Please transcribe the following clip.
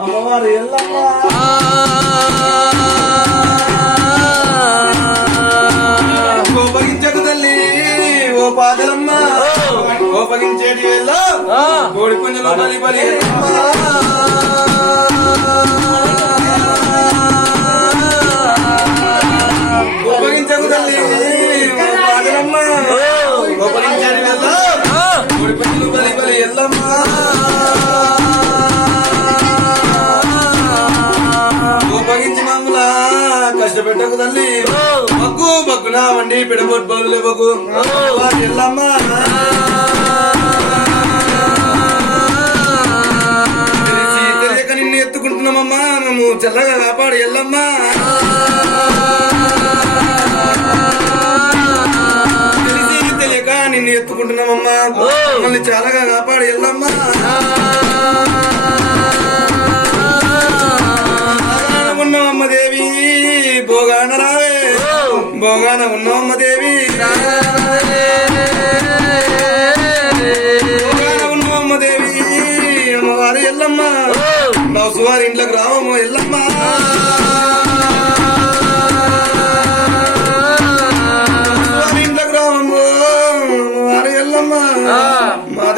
అమ్మవారు ఎల్లమ్మ కోపగించకు తల్లి ఓ పాదలమ్మ కోపగించేటి వెళ్ళ కోడి పుంజలో బలి బలి కోపగించకు తల్లి ఓ పాదలమ్మ కోపగించేటి వెళ్ళ కోడి పుంజలో బలి బలి ఎల్లమ్మ కోపగించి మామూలా కష్టపెట్టకు తల్లి బగ్గు బగ్గున వండి పిడబొట్ బలు బగ్గు ఎల్లమ్మ తెలియక నిన్ను ఎత్తుకుంటున్నామమ్మా మేము చల్లగా కాపాడు ఎల్లమ్మ తెలిసి తెలియక నిన్ను ఎత్తుకుంటున్నామమ్మా మమ్మల్ని చాలాగా కాపాడు ఎల్లమ్మ ఉన్నవమ్మ దేవి భోగాన రావే భోగాన ఉన్నవమ్మ దేవి భోగాన ఉన్నవమ్మ దేవి అమ్మవారి ఎల్లమ్మ నవసు వారి ఇంట్లోకి రావమ్మ ఎల్లమ్మ